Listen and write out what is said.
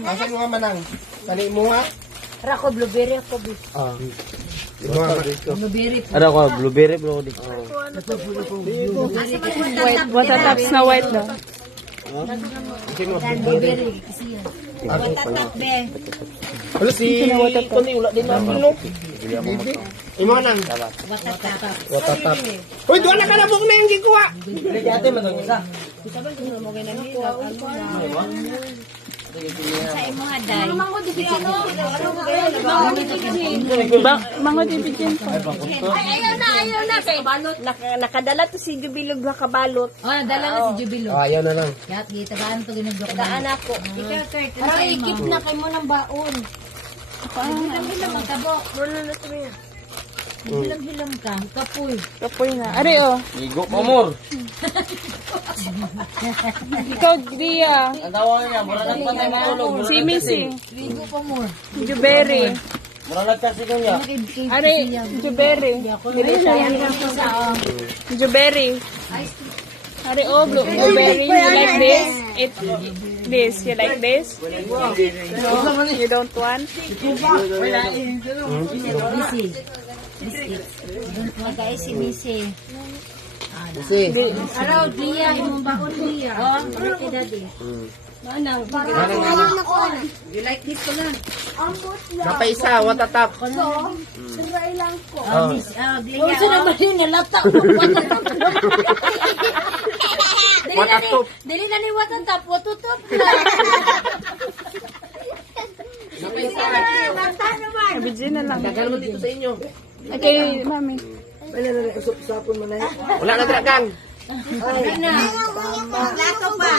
Asan mo nga manang? Tani mo nga? Rako, blueberry ako, bis. Blueberry po. Ano ko, blueberry bro dito. White, watataps na white daw. Blueberry, kasi yan. Watatak, be. Wala si Tony, wala din namin, no? Imo nang. Watatak. Watatap. Uy, doon na ka na buok na yung gikuha. Pwede ate, matang isa. Sa imo nga, day. Mango dibigyan pa. Ayaw na. Kay balot. Nakadala to si Jubilog na kabalot. Oh, nadala na si Jubilo. Ayaw na lang. Kaya, gitagaan to ginagdok na. Daan ako. Ikaw, Kurt, ano sa ikip na kayo mo ng baon. Hilam-hilam ang tabo. Wala na to yan. Hilam-hilam ka. Kapoy. Kapoy na. Ari oh. Ligo pa more. Ikaw, Gria. Ang tawag niya, mura lang patay matulog. Si Missy. Ligo pa mo. Juberry. Mura lang kasi ko niya. Ari, Juberry. Juberry. Ari, oh, blueberry. You like this? This. You like this? No, you don't want? Missy. Biscuit. Magkaya si Missy. Kasi. Araw, Dia. Imong baon, Dia. Oh, birthday daddy. Napaisa, watatap. Oh, Miss, Dia. Kung sino ba yun, nalata ko. Watatop. Dili na ni Watan tap, watutop. Abidjin na lang. Dagan mo dito sa inyo. Okay, mami. Wala na dragan. Ano? Lato pa.